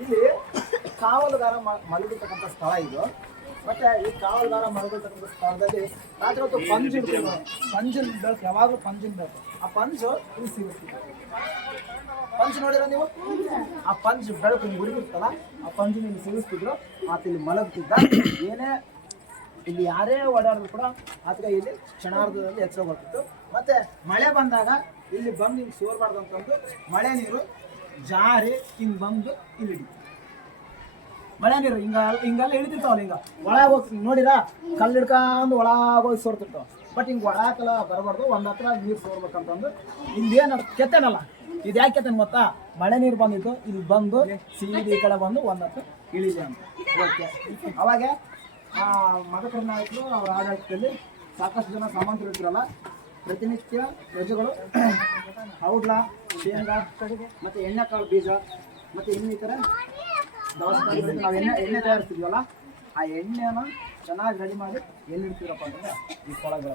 ಇಲ್ಲಿ ಕಾವಲುಗಾರ ಮಲಗಿರ್ತಕ್ಕಂಥ ಸ್ಥಳ ಇದು. ಮತ್ತೆ ಈ ಕಾವಲುಗಾರ ಮಲಗಿರ್ತಕ್ಕಂಥ ಸ್ಥಳದಲ್ಲಿ ರಾತ್ರಿ ಹೊತ್ತು ಪಂಜ್ ಇಡ್ತೀವಿ. ಪಂಜಿನ ಬೆಳಕು ಯಾವಾಗಲೂ ಪಂಜಿನ ಬೇಕು. ಆ ಪಂಜು ಇಲ್ಲಿ ಸಿಗುತ್ತೆ. ಪಂಚ್ ನೋಡಿರೋ ನೀವು? ಆ ಪಂಚ್ ಬೆಳಕು ಹುಡುಗಿರ್ತಲ್ಲ, ಆ ಪಂಜಿನ ಇಲ್ಲಿ ಸಿಗಿಸ್ತಿದ್ರು. ಆತ ಇಲ್ಲಿ ಮಲಗ್ತಿದ್ದ. ಏನೇ ಇಲ್ಲಿ ಯಾರೇ ಓಡಾಡಿದ್ರು ಕೂಡ ಆತಗೆ ಇಲ್ಲಿ ಕ್ಷಣಾರ್ಧದಲ್ಲಿ ಎಚ್ಚರ ಬರ್ತಿತ್ತು. ಮತ್ತೆ ಮಳೆ ಬಂದಾಗ ಇಲ್ಲಿ ಬಂದು ಹಿಂಗೆ ಸೋರ್ಬಾರ್ದು ಅಂತಂದು ಮಳೆ ನೀರು ಜಾರಿ ಹಿಂಗೆ ಬಂದು ಇಲ್ಲಿ ಹಿಡಿತು. ಮಳೆ ನೀರು ಹಿಂಗೆಲ್ಲ ಇಳಿತಿರ್ತಾವಲ್ಲ, ಹಿಂಗೆ ಒಳಗೆ ಹೋಗ್ತೀವಿ ನೋಡಿರಾ, ಕಲ್ಲು ಹಿಡ್ಕೊಂಡು ಒಳಗೋಗಿ ಸೋರ್ತಿರ್ತಾವ. ಬಟ್ ಹಿಂಗೆ ಒಳಕಲ್ಲ ಬರಬಾರ್ದು, ಒಂದು ಹತ್ರ ನೀರು ಸೋರ್ಬೇಕಂತಂದು ಇಲ್ಲೇನು ಕೆತ್ತನಲ್ಲ. ಇದು ಯಾಕೆ ಕೆತ್ತನ ಗೊತ್ತಾ? ಮಳೆ ನೀರು ಬಂದಿದ್ದು ಇಲ್ಲಿ ಬಂದು ಸೀದಿ ಈ ಕಡೆ ಬಂದು ಒಂದು ಹತ್ರ ಇಳಿದೆ ಅಂತ. ಓಕೆ, ಅವಾಗ ಆ ಮದಕರ ನಾಯಕರು ಅವ್ರ ಆಡಳಿತದಲ್ಲಿ ಸಾಕಷ್ಟು ಜನ ಸಾಮಂತರು ಇರ್ತಿರಲ್ಲ, ಪ್ರತಿನಿತ್ಯ ಪ್ರಜೆಗಳು ಔಡ್ಲ, ಶೇಂಗಾ ಮತ್ತು ಎಣ್ಣೆಕಾಳು ಬೀಜ ಮತ್ತು ಇನ್ನಿತರ ದವಸ ನಾವು ಎಣ್ಣೆ ತಯಾರಿಸ್ತಿದ್ವಲ್ಲ, ಆ ಎಣ್ಣೆನ ಚೆನ್ನಾಗಿ ರೆಡಿ ಮಾಡಿ ಎಲ್ಲಿ ಇಡ್ತೀರಪ್ಪ ಅಂತಂದ್ರೆ ಈ ಕೊಳಗಳು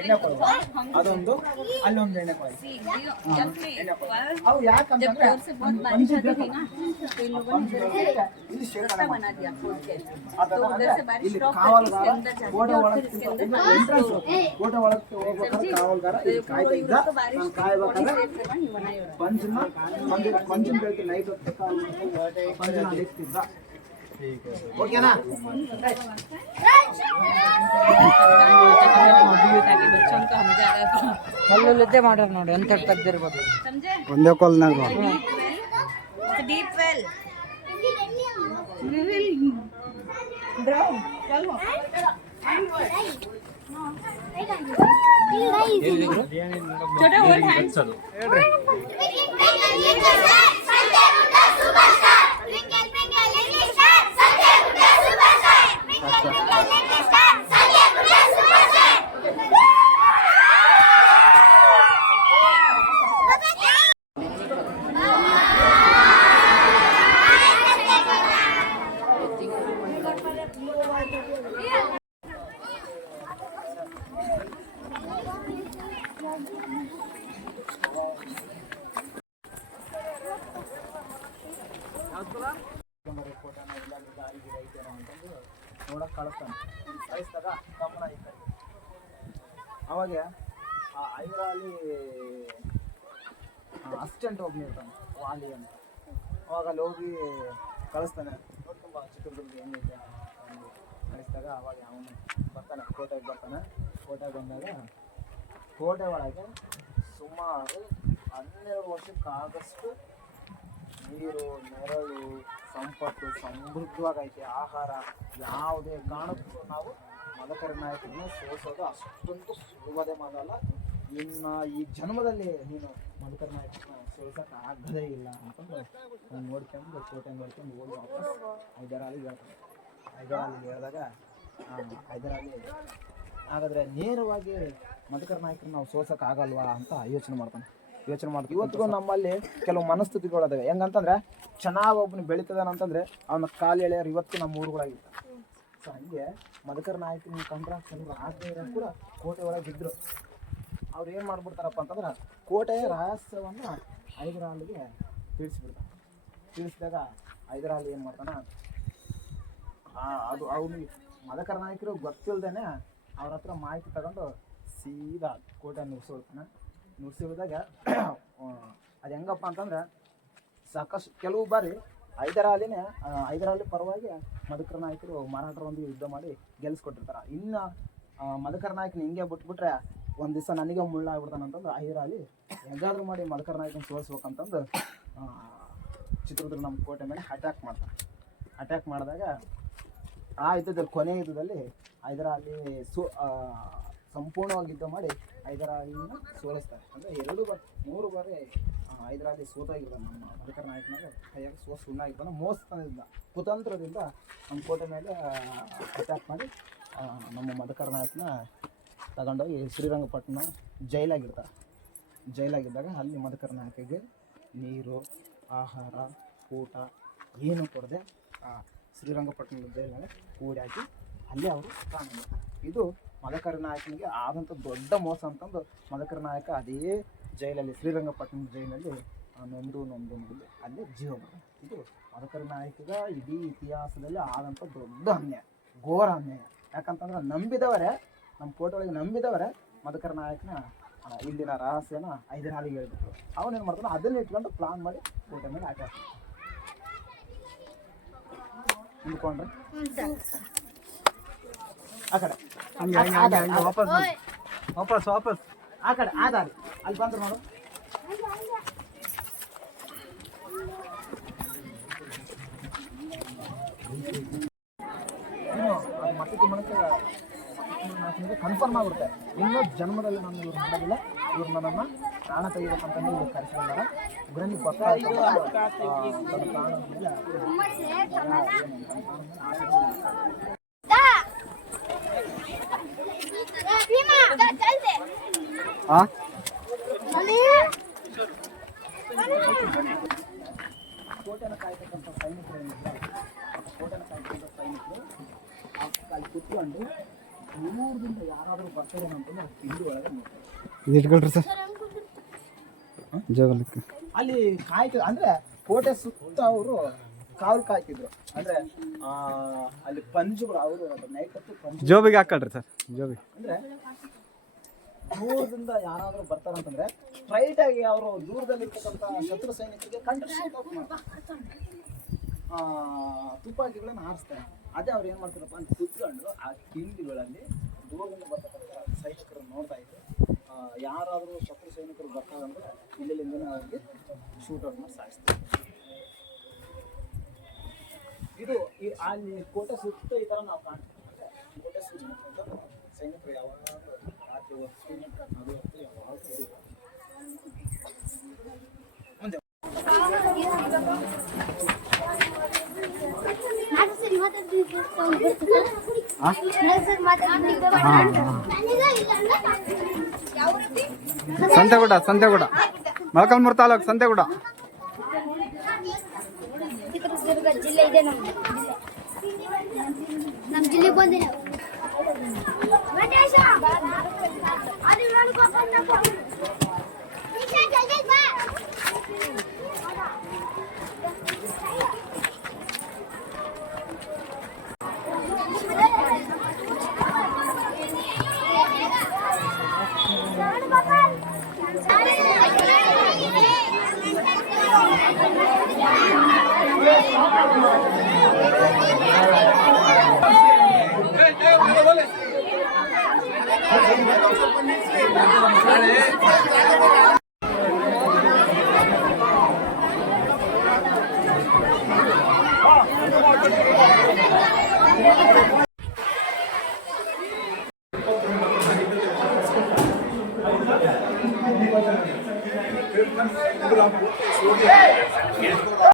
ಎಣ್ಣೆ ಕೊಳ, ಅದೊಂದು ಅಲ್ಲೊಂದು ಎಣ್ಣೆ ಕೊಳ. ಅವು ಯಾಕಂತಂದ್ರೆ ಇಲ್ಲಿ ಶೇಖರಣೆ ಇಲ್ಲಿ ಕಾವಲುಗಾರ ಕೋಟೆ ಒಳಗೆ ಎಂಟ್ರೆನ್ಸ್, ಕೋಟೆ ಒಳಗೆ ಹೋಗ್ಬೇಕಾದ್ರೆ ಕಾವಲುಗಾರ ಇಲ್ಲಿ ಕಾಯ್ತಾ ಇದ್ದ. ನಾನು ಕಾಯ್ಬೇಕಾದ್ರೆ ಪಂಜಿನ ಬೆಳಗ್ಗೆ ನೈಟ್ ಹೊತ್ತು ಪಂಜಿನ ಅಲ್ಲಿರ್ತಿದ್ದ. ಓಕೆನಾ? ಕಲ್ಲುಲ್ಲದೆ ಮಾಡ್ಯಾರ ನೋಡಿ, ಅಂತ ತೆಗ್ದಿರ್ಬೋದು ಒಂದೇ ಕೊಲ್ನಾಗ ನೋಡಕ್ ಕಳಿಸ್ತಾನೆ. ಕಳಿಸಿದಾಗ ಗಮನ ಈ ಕಡೆ. ಅವಾಗ ಆ ಐದರಾಲಿ ಅಸಿಸ್ಟೆಂಟ್ ಒಬ್ಬನು ಇರ್ತಾನೆ, ವಾಲಿ ಅಂತ. ಅವಾಗ ಅಲ್ಲಿ ಹೋಗಿ ಕಳಿಸ್ತಾನೆ. ತುಂಬ ಚಿತ್ರದುರ್ಗ ಹೆಂಗೈತೆ ಕಳಿಸಿದಾಗ ಅವಾಗ ಅವನು ಬರ್ತಾನೆ, ಕೋಟೆಗೆ ಬರ್ತಾನೆ. ಕೋಟೆಗೆ ಬಂದಾಗ ಕೋಟೆ ಒಳಗೆ ಸುಮಾರು 12 ವರ್ಷಕ್ಕಾಗಷ್ಟು ನೀರು, ನೆರಳು, ಸಂಪತ್ತು ಸಮೃದ್ಧವಾಗೈತೆ. ಆಹಾರ ಯಾವುದೇ ಕಾರಣಕ್ಕೂ ನಾವು ಮದಕರಿ ನಾಯಕರನ್ನು ಸೋಲಿಸೋದು ಅಷ್ಟೊಂದು ಸುಲಭದೇ ಮಾಡಲ್ಲ. ಇನ್ನು ಈ ಜನ್ಮದಲ್ಲಿ ನೀನು ಮದಕರಿ ನಾಯಕರನ್ನ ಸೋಲಿಸೋಕೆ ಆಗದೇ ಇಲ್ಲ ಅಂತಂದು ನಾನು ನೋಡ್ಕೊಂಡು ಕೋಟೆ ನೋಡ್ಕೊಂಡು ಹೋಗಿ ವಾಪಸ್ ಹೈದರಾಲಿಗೆ ಹೇಳ್ತಾನೆ. ಹೈದರಾಲಿಗೆ ಹೇಳಿದಾಗ ಹೈದರಾಲಿ ಹಾಗಾದರೆ ನೇರವಾಗಿ ಮದಕರಿ ನಾಯಕರನ್ನ ನಾವು ಸೋಲ್ಸೋಕೆ ಆಗಲ್ವಾ ಅಂತ ಯೋಚನೆ ಮಾಡ್ತಾನೆ. ಇವತ್ತಿಗೂ ನಮ್ಮಲ್ಲಿ ಕೆಲವು ಮನಸ್ಥಿತಿಗಳಿದಾವೆ. ಹೆಂಗಂತಂದ್ರೆ ಚೆನ್ನಾಗಿ ಒಬ್ಬನು ಬೆಳೀತದಾನಂತಂದ್ರೆ ಅವನ ಕಾಲು ಎಳೆಯರು ಇವತ್ತು ನಮ್ಮ ಊರುಗಳಾಗಿತ್ತು. ಸೊ ಹಂಗೆ ಮದಕರಿ ನಾಯಕನ ಕಂಡ್ರ ಕೆಲವರು ಆಗದೆ ಕೂಡ ಕೋಟೆ ಒಳಗೆ ಇದ್ರು. ಅವ್ರು ಏನು ಮಾಡ್ಬಿಡ್ತಾರಪ್ಪ ಅಂತಂದ್ರೆ ಕೋಟೆಯ ರಹಸ್ಯವನ್ನು ಹೈದರಾಲಿಗೆ ತಿಳಿಸ್ಬಿಡ್ತಾನೆ. ತಿಳಿಸಿದಾಗ ಹೈದರಾಲಿ ಏನು ಮಾಡ್ತಾನೆ, ಅದು ಅವನಿಗೆ ಮದಕರಿ ನಾಯಕರು ಗೊತ್ತಿಲ್ದೇನೆ ಅವ್ರ ಹತ್ರ ಮಾಹಿತಿ ತಗೊಂಡು ಸೀದಾ ಕೋಟೆ ನುಗ್ಸಿಡ್ತಾನೆ. ನುಗ್ಸಿದಾಗ ಅದು ಹೆಂಗಪ್ಪ ಅಂತಂದ್ರೆ ಸಾಕಷ್ಟು ಕೆಲವು ಬಾರಿ ಹೈದರಾಲಿ ಪರವಾಗಿ ಮದಕರಿ ನಾಯಕರು ಮರಾಠರೊಂದಿಗೆ ಯುದ್ಧ ಮಾಡಿ ಗೆಲ್ಲಿಸ್ಕೊಟ್ಟಿರ್ತಾರೆ. ಇನ್ನು ಮದಕರಿ ನಾಯಕನ ಹಿಂಗೆ ಬಿಟ್ಬಿಟ್ರೆ ಒಂದು ದಿವಸ ನನಗೆ ಮುಳ್ಳಾಗ್ಬಿಡ್ತಾನೆ ಅಂತಂದು ಹೈದರಾಲಿ ಹೆಂಗಾದ್ರೂ ಮಾಡಿ ಮದಕರಿ ನಾಯಕನ ಸೋಲಿಸ್ಬೇಕಂತಂದು ಚಿತ್ರದುರ್ಗ ನಮ್ಮ ಕೋಟೆ ಮೇಲೆ ಅಟ್ಯಾಕ್ ಮಾಡ್ತಾರೆ. ಅಟ್ಯಾಕ್ ಮಾಡಿದಾಗ ಆ ಯುದ್ಧದಲ್ಲಿ ಕೊನೆ ಯುದ್ಧದಲ್ಲಿ ಹೈದರಾಲಿ ಸಂಪೂರ್ಣವಾಗಿ ಯುದ್ಧ ಮಾಡಿ ಹೈದರಾಲಿನ ಸೋಲಿಸ್ತಾರೆ. ಅಂದರೆ 3 ಬಾರಿ ಹೈದರಾಲಿ ಸೋತಾಗಿರ್ತಾನೆ. ನಮ್ಮ ಮದಕರಿ ನಾಯಕನಾಗ ಕೈಯಾಗಿ ಸುಣ್ಣಾಗಿರ್ತಾನೆ. ಮೋಸದಿಂದ ಕುತಂತ್ರದಿಂದ ನಮ್ಮ ಕೋಟೆ ಮೇಲೆ ಅಟ್ಯಾಕ್ ಮಾಡಿ ನಮ್ಮ ಮದಕರಿ ನಾಯಕನ ತಗೊಂಡೋಗಿ ಶ್ರೀರಂಗಪಟ್ಟಣ ಜೈಲಾಗಿರ್ತಾರೆ. ಜೈಲಾಗಿದ್ದಾಗ ಅಲ್ಲಿ ಮದಕರಿ ನಾಯಕಿಗೆ ನೀರು, ಆಹಾರ, ಊಟ ಏನು ಕೊಡದೆ ಶ್ರೀರಂಗಪಟ್ಟಣದ ಜೈಲಾಗ ಕೂಡಾಕಿ ಅಲ್ಲಿ ಅವರು ಪ್ರಾಣ ಬಿಡ್ತಾರೆ. ಇದು ಮದಕರಿ ನಾಯಕನಿಗೆ ಆದಂಥ ದೊಡ್ಡ ಮೋಸ ಅಂತಂದು ಮದಕರಿ ನಾಯಕ ಅದೇ ಜೈಲಲ್ಲಿ ಶ್ರೀರಂಗಪಟ್ಟಣದ ಜೈಲಲ್ಲಿ ನೊಂದು ಅಲ್ಲಿ ಜೀವ ಬರುತ್ತೆ. ಇದು ಮದಕರಿ ನಾಯಕಗ ಇಡೀ ಇತಿಹಾಸದಲ್ಲಿ ಆದಂಥ ದೊಡ್ಡ ಅನ್ಯಾಯ, ಘೋರ ಅನ್ಯಾಯ. ಯಾಕಂತಂದ್ರೆ ನಂಬಿದವರೇ, ನಮ್ಮ ಕೋಟೆ ಒಳಗೆ ನಂಬಿದವರೇ ಮದಕರಿ ನಾಯಕನ ಇಲ್ಲಿನ ರಹಸ್ಯನ ಹೈದರಾಲಿಗೆ ಹೇಳ್ಬಿಟ್ರು. ಅವನೇನು ಮಾಡ್ತಾನೆ, ಅದನ್ನ ಇಟ್ಕೊಂಡು ಪ್ಲಾನ್ ಮಾಡಿ ಕೋಟೆ ಮೇಲೆ ಆಟ ಆಡ್ತಾನೆ. ನಿಂತ್ಕೊಂಡ್ರೆ ಆ ಕಡೆ ವಾಪಸ್ ಆ ಕಡೆ ಆದಾರಿ ಅಲ್ಲಿ ಬಂದ್ರು ನೋಡು. ಇನ್ನು ಅದು ಮಟ್ಟಕ್ಕೆ ಕನ್ಫರ್ಮ್ ಆಗುತ್ತೆ. ಇನ್ನೂ ಜನ್ಮದಲ್ಲಿ ನಾನು ಇವ್ರು ಮಾಡೋದಿಲ್ಲ, ಇವ್ರು ನನ್ನನ್ನು ಪ್ರಾಣ ತೆಗಿಬೇಕಂತ ಇವ್ರು ಕರೆಸ್ಕೊಂಡಾರ. ಇದರಲ್ಲಿ ಕೋಟೆನ ಕಾಯ್ತಕ್ಕಂಥ ಸೈನಿಕರು ಏನಿದ್ದಾರೆ, ಕೋಟೆನ ಕಾಯ್ತಕ್ಕಂಥ ಸೈನಿಕರು ಅಲ್ಲಿ ಕುತ್ಕೊಂಡು ದೂರದಿಂದ ಯಾರಾದರೂ ಬರ್ತಾರೆ ಅಂತಂದ್ರೆ ತಿಂಡಿ ಒಳಗೆ ನೋಡ್ತಾರೆ. ಇಟ್ಕೊಳ್ರಿ ಸರ್ ಅಲ್ಲಿ ಕಾಯ್ತ ಅಂದ್ರೆ ಕೋಟೆ ಸುತ್ತ ಅವರು ಕಾವಲು ಕಾಯ್ತಿದ್ರು. ಅಂದ್ರೆ ಅಲ್ಲಿ ಪಂಜುಗಳು ಅವರು ನೈಟ್ ಹೊತ್ತು ಪಂಜು ಜೋಬಿಗೆ ಹಾಕೊಳ್ರಿ ಸರ್. ಜೋಬಿಗೆ ಅಂದ್ರೆ ದೂರದಿಂದ ಯಾರಾದರೂ ಬರ್ತಾರಂತಂದ್ರೆ ಸ್ಟ್ರೈಟ್ ಆಗಿ ಅವರು ದೂರದಲ್ಲಿರ್ತಕ್ಕಂಥ ಶತ್ರು ಸೈನಿಕರಿಗೆ ತುಪಾಕಿಗಳನ್ನ ಹಾರಿಸ್ತಾರೆ. ಅದೇ ಅವ್ರು ಏನು ಮಾಡ್ತಾರಪ್ಪ ಅಂತ ಕುತ್ಕೊಂಡು ಆ ತಿಂಡಿಗಳಲ್ಲಿ ದೂರದಿಂದ ಬರ್ತಕ್ಕಂಥ ಸೈನಿಕರನ್ನು ನೋಡ್ತಾ ಇದ್ರು. ಯಾರಾದರೂ ಶತ್ರು ಸೈನಿಕರು ಬರ್ತಾರಂದ್ರೆ ಇಲ್ಲಿಂದನೇ ಅವ್ರಿಗೆ ಶೂಟೌಟ್ ಮಾಡಿ ಸಾಯಿಸ್ತಾರೆ. ಇದು ಅಲ್ಲಿ ಕೋಟೆ ಸುತ್ತ ಈ ಥರ ನಾವು ಕಾಣ್ತೀವಿ. ಕೋಟೆ ಸುತ್ತ ಸೈನಿಕರು ಯಾವಾಗ ರಾತ್ರಿ ಹೊತ್ತು ಅದು ಹೊತ್ತು ಯಾವಾಗ ಮುಂದೆ ಸಂತೆಗೂಡ ಮೊಳಕಾಲ್ಮೂರು ತಾಲೂಕು ಸಂತೆಗೂಡ. ಚಿತ್ರದುರ್ಗ ಜಿಲ್ಲೆ ಇದೆ ನಮ್ಮ ಜಿಲ್ಲೆಗೆ ಬಂದೆ.